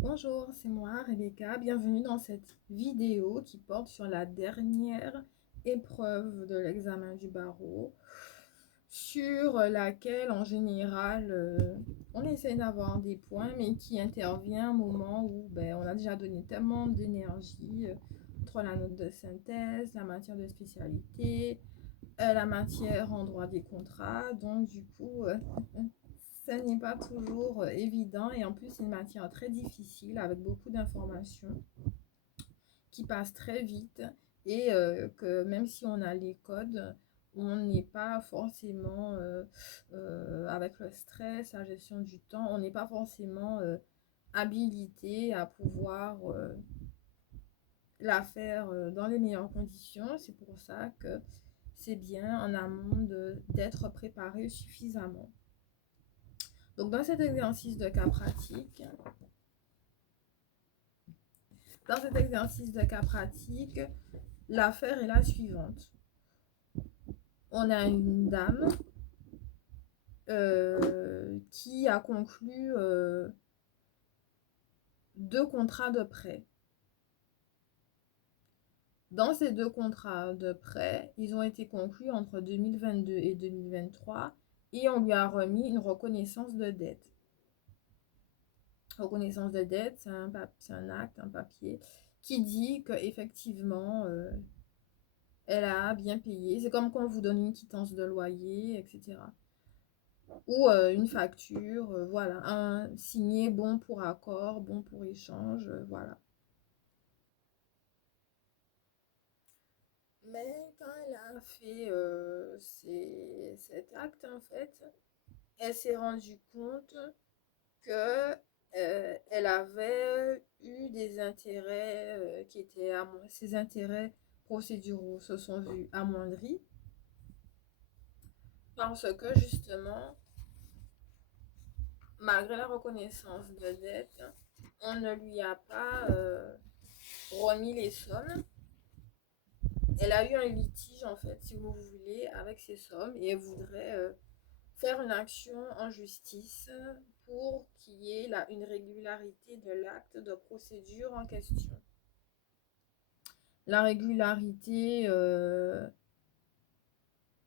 Bonjour, c'est moi, Rebecca. Bienvenue dans cette vidéo qui porte sur la dernière épreuve de l'examen du barreau, sur laquelle, en général, on essaie d'avoir des points, mais qui intervient au moment où on a déjà donné tellement d'énergie entre la note de synthèse, la matière de spécialité, la matière en droit des contrats. Donc, du coup, ça n'est pas toujours évident et en plus c'est une matière très difficile avec beaucoup d'informations qui passent très vite et que même si on a les codes, on n'est pas forcément avec le stress, la gestion du temps, on n'est pas forcément habilité à pouvoir la faire dans les meilleures conditions. C'est pour ça que c'est bien en amont d'être préparé suffisamment. Donc dans cet exercice de cas pratique, l'affaire est la suivante. On a une dame qui a conclu 2 contrats de prêt. Dans ces 2 contrats de prêt, ils ont été conclus entre 2022 et 2023 et on lui a remis une reconnaissance de dette. Reconnaissance de dette, c'est un acte, un papier qui dit qu'effectivement, elle a bien payé. C'est comme quand on vous donne une quittance de loyer, etc. Ou une facture, voilà, un signé bon pour accord, bon pour échange, voilà. Mais quand elle a fait cet acte, en fait, elle s'est rendue compte que elle avait eu des intérêts qui étaient ses intérêts procéduraux se sont vus amoindris parce que justement, malgré la reconnaissance de dette, on ne lui a pas remis les sommes. Elle a eu un litige, en fait, si vous voulez, avec ces sommes et elle voudrait faire une action en justice pour qu'il y ait une régularité de l'acte de procédure en question. La régularité, euh,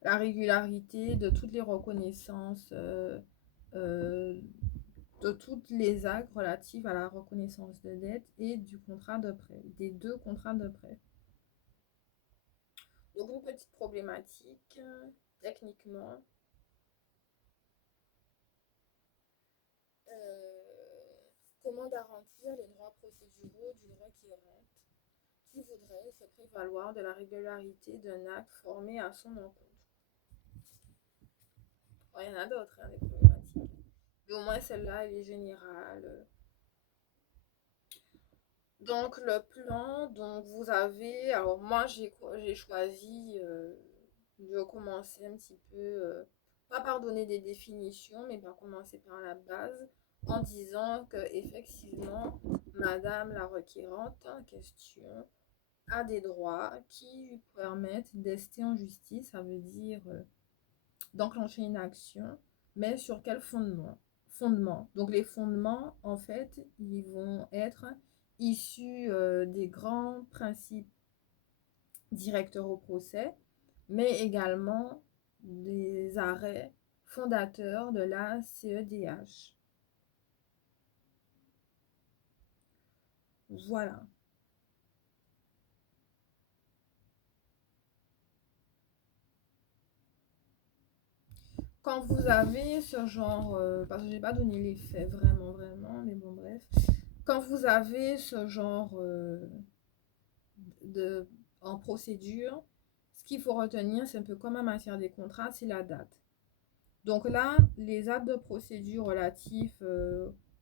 la régularité de toutes les reconnaissances, euh, de toutes les actes relatifs à la reconnaissance de dette et du contrat de prêt, des 2 contrats de prêt. Donc une petite problématique, techniquement, comment garantir les droits procéduraux d'une requérante qui voudrait se prévaloir de la régularité d'un acte formé à son encontre. Bon, il y en a d'autres, hein, des problématiques. Mais au moins celle-là, elle est générale. Donc le plan, donc vous avez, alors moi j'ai choisi de commencer un petit peu, pas par donner des définitions, mais par commencer par la base, en disant que effectivement, Madame la requérante en question a des droits qui lui permettent d'ester en justice, ça veut dire d'enclencher une action, mais sur quel fondement. Donc les fondements, en fait, ils vont être issus des grands principes directeurs au procès, mais également des arrêts fondateurs de la CEDH. Voilà. Quand vous avez ce genre, parce que je n'ai pas donné les faits vraiment, mais bon bref, quand vous avez ce genre de, en procédure, ce qu'il faut retenir, c'est un peu comme en matière des contrats, c'est la date. Donc là, les actes de procédure relatifs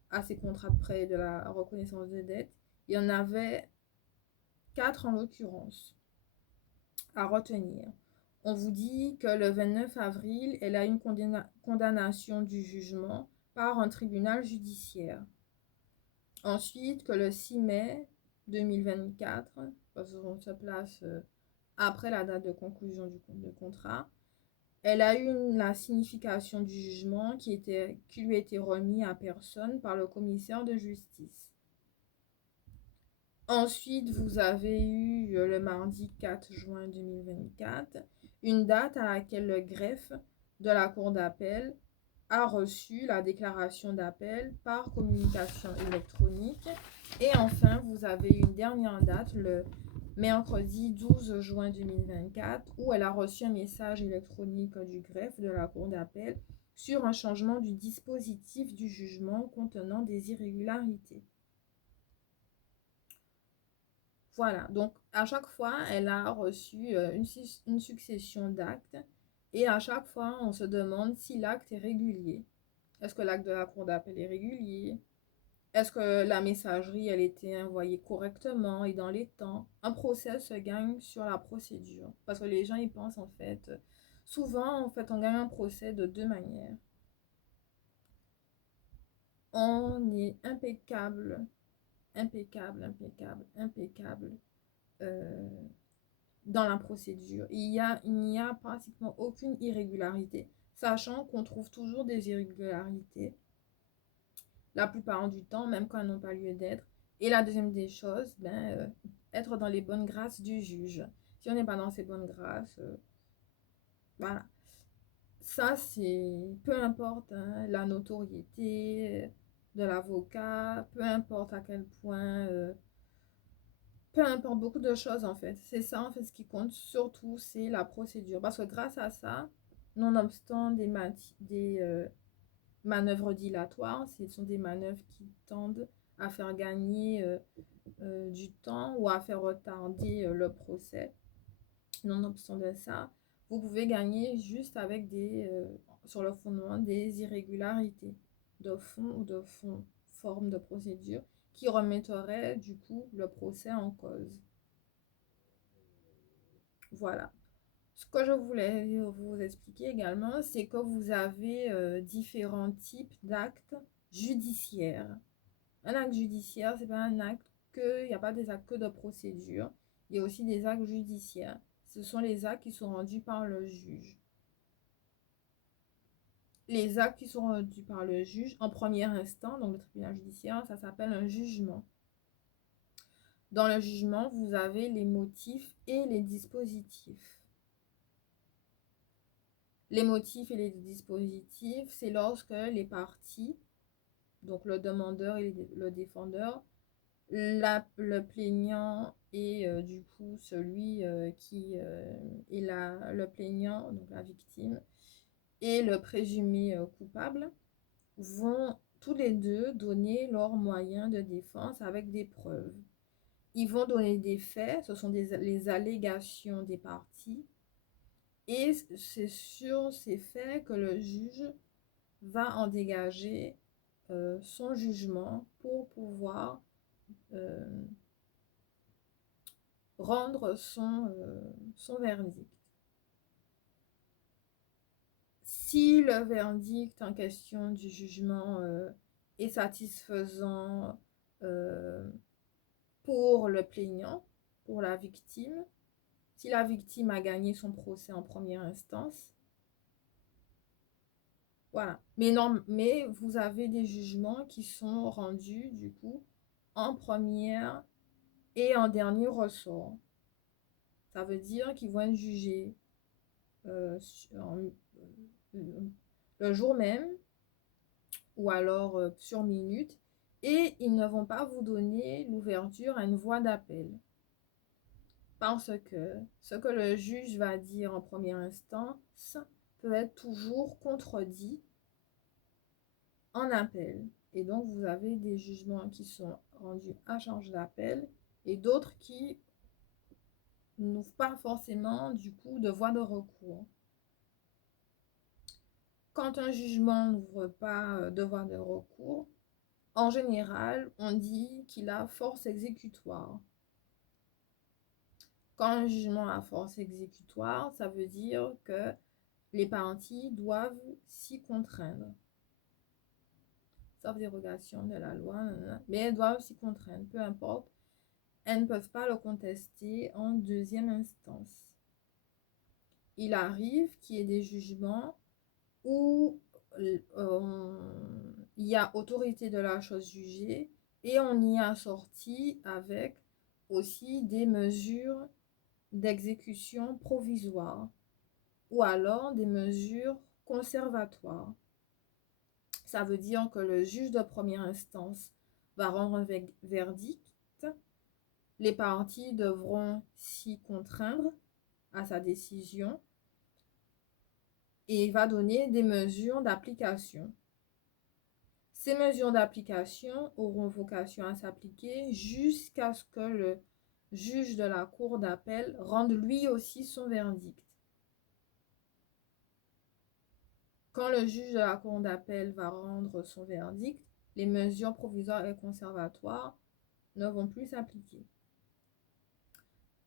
à ces contrats de prêt et de la reconnaissance de dette, il y en avait 4 en l'occurrence à retenir. On vous dit que le 29 avril, elle a une condamnation du jugement par un tribunal judiciaire. Ensuite, que le 6 mai 2024, parce qu'on se place après la date de conclusion du contrat, elle a eu la signification du jugement qui lui a été remis à personne par le commissaire de justice. Ensuite, vous avez eu le mardi 4 juin 2024, une date à laquelle le greffe de la Cour d'appel a reçu la déclaration d'appel par communication électronique. Et enfin, vous avez une dernière date, le mercredi 12 juin 2024, où elle a reçu un message électronique du greffe de la Cour d'appel sur un changement du dispositif du jugement contenant des irrégularités. Voilà, donc à chaque fois, elle a reçu une succession d'actes et à chaque fois, on se demande si l'acte est régulier. Est-ce que l'acte de la cour d'appel est régulier? Est-ce que la messagerie, elle était envoyée correctement et dans les temps? Un procès se gagne sur la procédure parce que les gens, ils pensent en fait, souvent, en fait, on gagne un procès de deux manières. On est impeccable, impeccable, impeccable, impeccable. euh, dans la procédure. Il n'y a pratiquement aucune irrégularité, sachant qu'on trouve toujours des irrégularités, la plupart du temps, même quand elles n'ont pas lieu d'être. Et la deuxième des choses, être dans les bonnes grâces du juge. Si on n'est pas dans ces bonnes grâces, voilà. Ça, c'est peu importe hein, la notoriété de l'avocat, peu importe à quel point peu importe beaucoup de choses en fait. C'est ça en fait ce qui compte surtout, c'est la procédure. Parce que grâce à ça, nonobstant des manœuvres dilatoires, ce sont des manœuvres qui tendent à faire gagner du temps ou à faire retarder le procès. Nonobstant de ça, vous pouvez gagner juste avec sur le fondement des irrégularités de fond ou de forme de procédure qui remettraient du coup le procès en cause. Voilà. Ce que je voulais vous expliquer également, c'est que vous avez différents types d'actes judiciaires. Un acte judiciaire, c'est pas un acte il n'y a pas des actes que de procédure. Il y a aussi des actes judiciaires. Ce sont les actes qui sont rendus par le juge. Les actes qui sont rendus par le juge en premier instant, donc le tribunal judiciaire, ça s'appelle un jugement. Dans le jugement, vous avez les motifs et les dispositifs. Les motifs et les dispositifs, c'est lorsque les parties, donc le demandeur et le défendeur, le plaignant et du coup celui qui est le plaignant, donc la victime, et le présumé coupable, vont tous les deux donner leurs moyens de défense avec des preuves. Ils vont donner des faits, ce sont les allégations des parties, et c'est sur ces faits que le juge va en dégager son jugement pour pouvoir rendre son verdict. Si le verdict en question du jugement est satisfaisant pour le plaignant, pour la victime, si la victime a gagné son procès en première instance, voilà. Mais non, mais vous avez des jugements qui sont rendus du coup en première et en dernier ressort. Ça veut dire qu'ils vont être jugés le jour même ou alors sur minute et ils ne vont pas vous donner l'ouverture à une voie d'appel. Parce que ce que le juge va dire en première instance peut être toujours contredit en appel. Et donc, vous avez des jugements qui sont rendus à charge d'appel et d'autres qui n'ouvrent pas forcément du coup de voie de recours. Quand un jugement n'ouvre pas de voie de recours, en général, on dit qu'il a force exécutoire. Quand un jugement a force exécutoire, ça veut dire que les parties doivent s'y contraindre. Sauf dérogation de la loi, mais elles doivent s'y contraindre, peu importe. Elles ne peuvent pas le contester en deuxième instance. Il arrive qu'il y ait des jugements où il y a autorité de la chose jugée et on y a sorti avec aussi des mesures d'exécution provisoire ou alors des mesures conservatoires. Ça veut dire que le juge de première instance va rendre un verdict. Les parties devront s'y contraindre à sa décision et il va donner des mesures d'application. Ces mesures d'application auront vocation à s'appliquer jusqu'à ce que le juge de la cour d'appel rende lui aussi son verdict. Quand le juge de la cour d'appel va rendre son verdict, les mesures provisoires et conservatoires ne vont plus s'appliquer.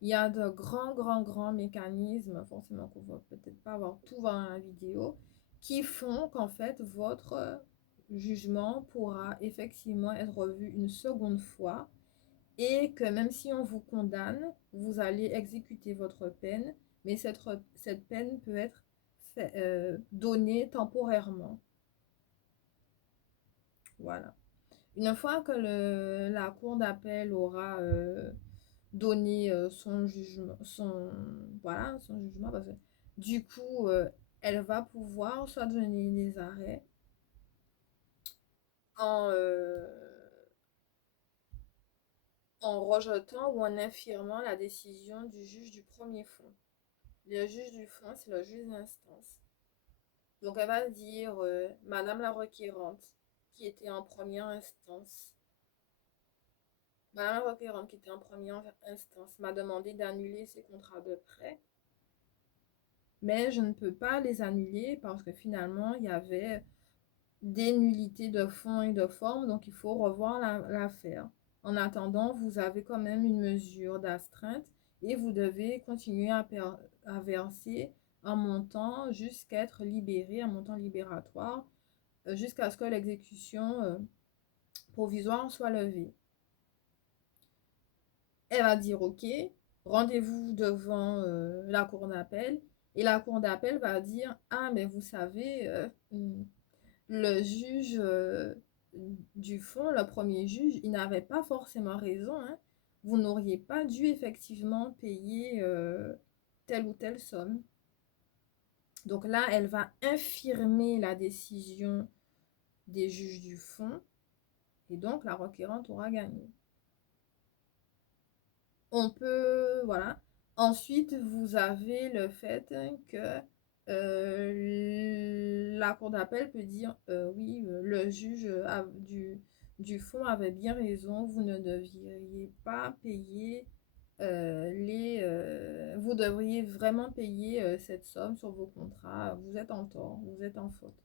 Il y a de grands mécanismes, forcément qu'on ne va peut-être pas avoir tout dans la vidéo, qui font qu'en fait, votre jugement pourra effectivement être revu une seconde fois et que même si on vous condamne, vous allez exécuter votre peine, mais cette peine peut être donnée temporairement. Voilà. Une fois que la cour d'appel aura donné son jugement, voilà, son jugement, parce que du coup, elle va pouvoir soit donner des arrêts en, en rejetant ou en infirmant la décision du juge du premier fond. Le juge du fond, c'est le juge d'instance. Donc, elle va dire, Madame la requérante, qui était en première instance, Madame la requérante, qui était en première instance, m'a demandé d'annuler ses contrats de prêt, mais je ne peux pas les annuler parce que finalement, il y avait des nullités de fond et de forme, donc il faut revoir l'affaire. En attendant, vous avez quand même une mesure d'astreinte et vous devez continuer à verser un montant jusqu'à être libéré, un montant libératoire, jusqu'à ce que l'exécution provisoire soit levée. Elle va dire OK, rendez-vous devant la cour d'appel et la cour d'appel va dire ah mais vous savez le juge du fond, le premier juge, il n'avait pas forcément raison. Hein. Vous n'auriez pas dû effectivement payer telle ou telle somme. Donc là, elle va infirmer la décision des juges du fond et donc la requérante aura gagné. On peut, voilà. Ensuite, vous avez le fait que la cour d'appel peut dire oui, le juge du fond avait bien raison, vous ne devriez pas payer vous devriez vraiment payer cette somme sur vos contrats, vous êtes en tort, vous êtes en faute.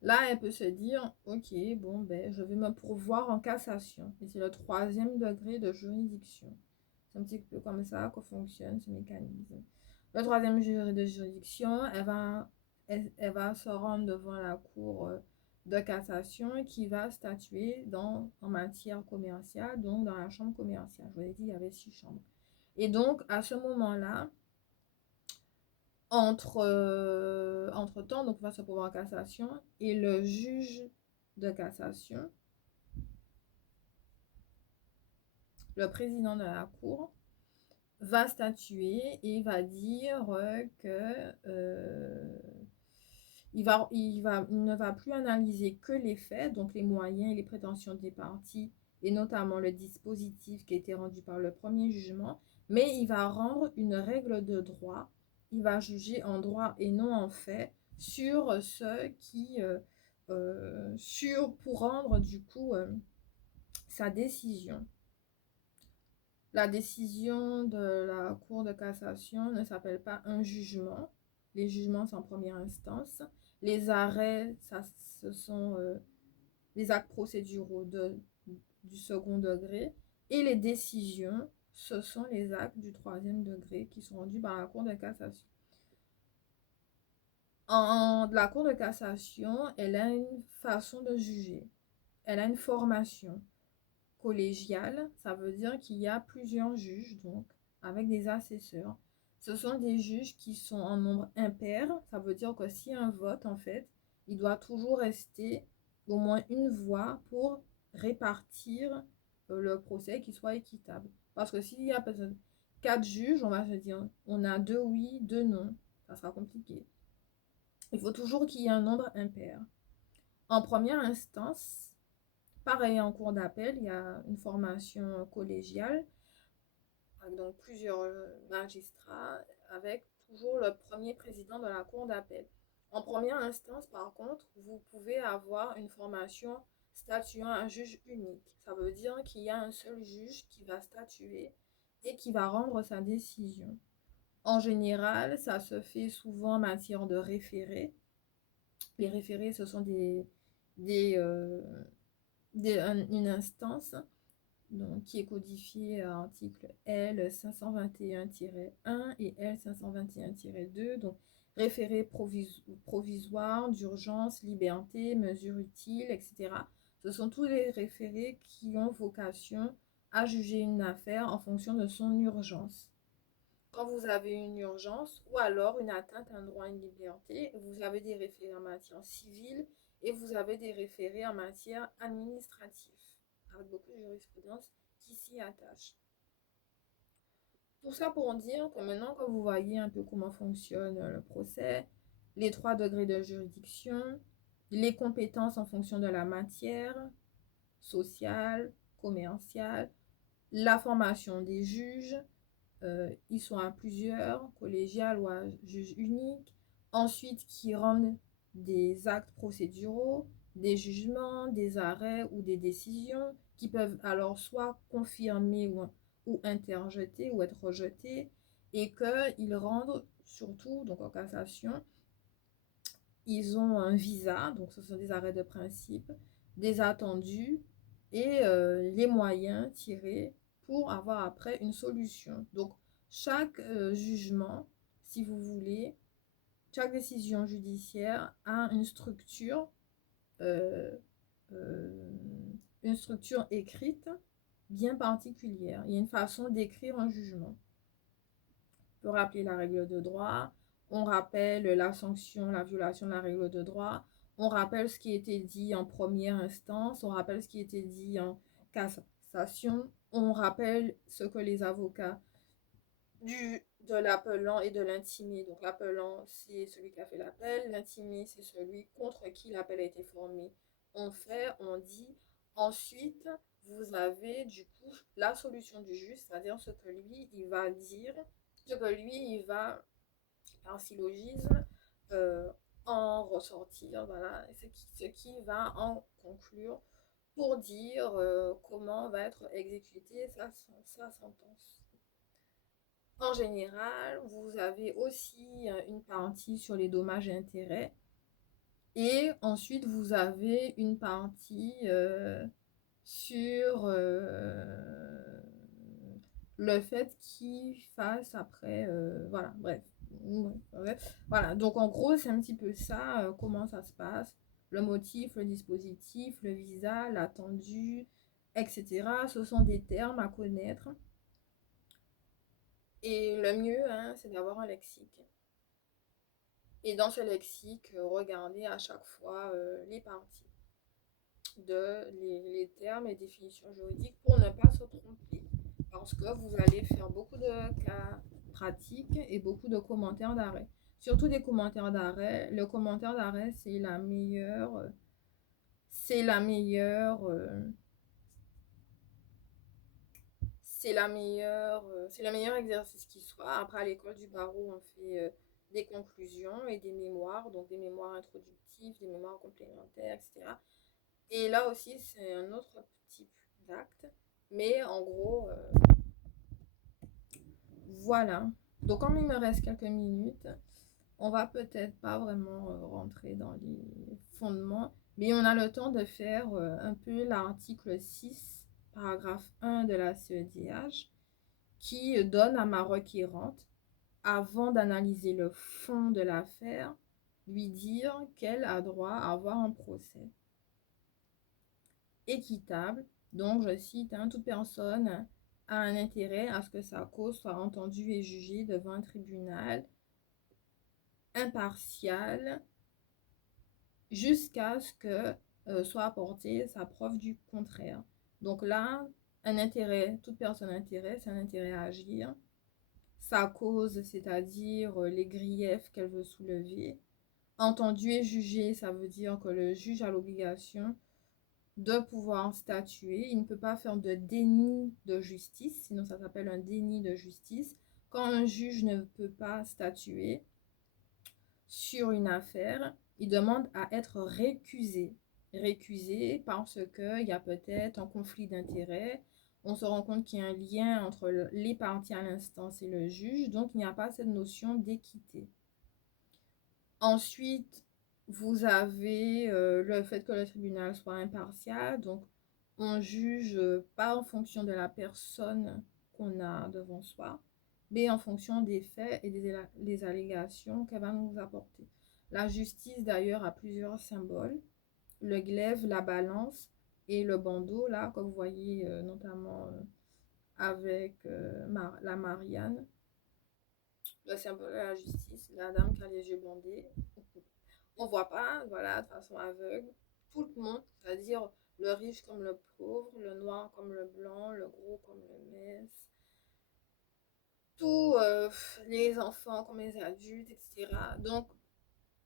Là, elle peut se dire, ok, bon, ben, je vais me pourvoir en cassation. Et c'est le 3e degré de juridiction. C'est un petit peu comme ça que fonctionne ce mécanisme. Le 3e degré de juridiction, elle va se rendre devant la cour de cassation qui va statuer en matière commerciale, donc dans la chambre commerciale. Je vous ai dit, il y avait 6 chambres. Et donc, à ce moment-là, entre-temps, donc on va se pourvoir en cassation et le juge de cassation, le président de la cour, va statuer et va dire que il ne va plus analyser que les faits, donc les moyens et les prétentions des parties, et notamment le dispositif qui a été rendu par le premier jugement, mais il va rendre une règle de droit. Il va juger en droit et non en fait sur ce qui, pour rendre du coup sa décision. La décision de la Cour de cassation ne s'appelle pas un jugement. Les jugements sont en première instance. Les arrêts, ce sont les actes procéduraux du second degré. Et les décisions, ce sont les actes du 3e degré qui sont rendus par la Cour de cassation. La Cour de cassation, elle a une façon de juger. Elle a une formation collégiale, ça veut dire qu'il y a plusieurs juges, donc, avec des assesseurs. Ce sont des juges qui sont en nombre impair, ça veut dire que si un vote, en fait, il doit toujours rester au moins une voix pour répartir le procès qui soit équitable. Parce que s'il y a peut-être 4 juges, on va se dire, on a 2 oui, 2 non. Ça sera compliqué. Il faut toujours qu'il y ait un nombre impair. En première instance, pareil en cours d'appel, il y a une formation collégiale, avec donc plusieurs magistrats, avec toujours le premier président de la cour d'appel. En première instance, par contre, vous pouvez avoir une formation statuant un juge unique. Ça veut dire qu'il y a un seul juge qui va statuer et qui va rendre sa décision. En général, ça se fait souvent en matière de référé. Les référés, ce sont des, une instance donc, qui est codifiée à l'article L 521-1 et L 521-2. Donc, référé provisoire, d'urgence, liberté, mesures utiles, etc. Ce sont tous les référés qui ont vocation à juger une affaire en fonction de son urgence. Quand vous avez une urgence ou alors une atteinte à un droit à une liberté, vous avez des référés en matière civile et vous avez des référés en matière administrative, avec beaucoup de jurisprudence qui s'y attache. Tout ça pour dire que maintenant que vous voyez un peu comment fonctionne le procès, les 3 degrés de juridiction, les compétences en fonction de la matière, sociale, commerciale, la formation des juges, ils sont à plusieurs, collégial ou à juge unique. Ensuite, qui rendent des actes procéduraux, des jugements, des arrêts ou des décisions qui peuvent alors soit confirmer ou interjeter ou être rejetés et qu'ils rendent surtout, donc en cassation, ils ont un visa, donc ce sont des arrêts de principe, des attendus et les moyens tirés pour avoir après une solution. Donc, chaque jugement, si vous voulez, chaque décision judiciaire a euh, euh, une structure écrite bien particulière. Il y a une façon d'écrire un jugement. On peut rappeler la règle de droit, on rappelle la sanction, la violation de la règle de droit, on rappelle ce qui était dit en première instance, on rappelle ce qui était dit en cassation, on rappelle ce que les avocats de l'appelant et de l'intimé. Donc l'appelant, c'est celui qui a fait l'appel, l'intimé, c'est celui contre qui l'appel a été formé. On fait, on dit. Ensuite, vous avez du coup la solution du juge, c'est-à-dire ce que lui, il va dire, ce que lui, il va, par syllogisme, en ressortir, voilà, ce qui va en conclure pour dire comment va être exécutée sa sentence. En général, vous avez aussi une partie sur les dommages et intérêts. Et ensuite, vous avez une partie sur le fait qu'il fasse après. Voilà, bref. Voilà, donc en gros, c'est un petit peu ça, comment ça se passe. Le motif, le dispositif, le visa, l'attendu, etc. Ce sont des termes à connaître. Et le mieux, hein, c'est d'avoir un lexique. Et dans ce lexique, regardez à chaque fois les parties les termes et définitions juridiques pour ne pas se tromper. Parce que vous allez faire beaucoup de cas pratiques et beaucoup de commentaires d'arrêt. Surtout des commentaires d'arrêt. Le commentaire d'arrêt, c'est la meilleure. C'est la meilleure. C'est le meilleur exercice qui soit. Après, à l'école du barreau, on fait des conclusions et des mémoires, donc des mémoires introductives, des mémoires complémentaires, etc. Et là aussi, c'est un autre type d'acte. Mais en gros, voilà. Donc, comme il me reste quelques minutes, on va peut-être pas vraiment rentrer dans les fondements, mais on a le temps de faire un peu l'article 6, paragraphe 1 de la CEDH, qui donne à ma requérante, avant d'analyser le fond de l'affaire, lui dire qu'elle a droit à avoir un procès équitable. Donc, je cite, hein, toute personne a un intérêt à ce que sa cause soit entendue et jugée devant un tribunal impartial jusqu'à ce que soit apportée sa preuve du contraire. Donc là, un intérêt, toute personne intérêt, c'est un intérêt à agir. Sa cause, c'est-à-dire les griefs qu'elle veut soulever. Entendu et jugé, ça veut dire que le juge a l'obligation de pouvoir statuer. Il ne peut pas faire de déni de justice, sinon ça s'appelle un déni de justice. Quand un juge ne peut pas statuer sur une affaire, il demande à être récusé. Récusé parce qu'il y a peut-être un conflit d'intérêts. On se rend compte qu'il y a un lien entre les parties à l'instance et le juge, donc il n'y a pas cette notion d'équité. Ensuite, vous avez le fait que le tribunal soit impartial, donc on juge pas en fonction de la personne qu'on a devant soi, mais en fonction des faits et des allégations qu'elle va nous apporter. La justice, d'ailleurs, a plusieurs symboles. Le glaive, la balance et le bandeau, là, comme vous voyez notamment avec la Marianne. Le symbole de la justice, la dame qui a les yeux bandés. On voit pas, voilà, de façon aveugle. Tout le monde, c'est-à-dire le riche comme le pauvre, le noir comme le blanc, le gros comme le mince, tous les enfants comme les adultes, etc. Donc,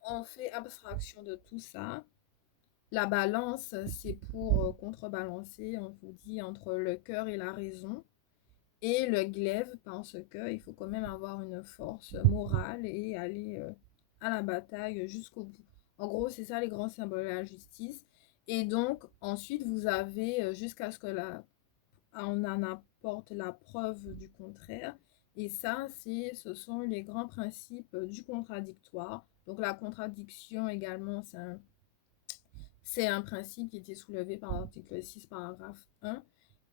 on fait abstraction de tout ça. La balance, c'est pour contrebalancer, on vous dit, entre le cœur et la raison. Et le glaive, parce qu'il faut quand même avoir une force morale et aller à la bataille jusqu'au bout. En gros, c'est ça les grands symboles de la justice. Et donc, ensuite, vous avez jusqu'à ce que on en apporte la preuve du contraire. Et ça, ce sont les grands principes du contradictoire. Donc, la contradiction également, c'est un principe qui était soulevé par l'article 6, paragraphe 1.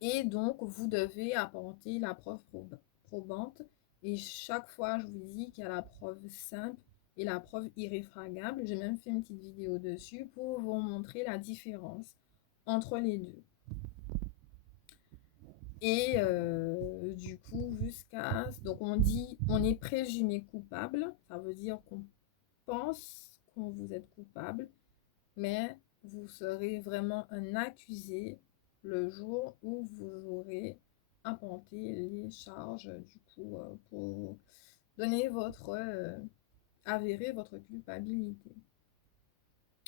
Et donc, vous devez apporter la preuve probante. Et chaque fois, je vous dis qu'il y a la preuve simple et la preuve irréfragable. J'ai même fait une petite vidéo dessus pour vous montrer la différence entre les deux. Et du coup, donc on dit, on est présumé coupable. Ça veut dire qu'on pense qu'on vous êtes coupable, mais vous serez vraiment un accusé le jour où vous aurez apporté les charges, du coup, pour donner avérer votre culpabilité.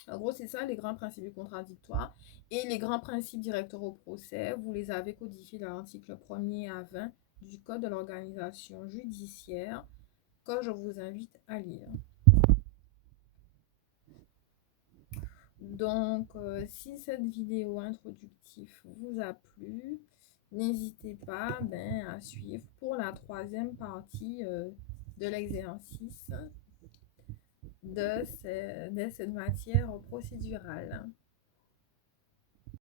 En gros, c'est ça les grands principes contradictoires. Et les grands principes directeurs au procès, vous les avez codifiés dans l'article 1er à 20 du Code de l'organisation judiciaire, que je vous invite à lire. Donc, si cette vidéo introductive vous a plu, n'hésitez pas à suivre pour la troisième partie de l'exercice de cette matière procédurale.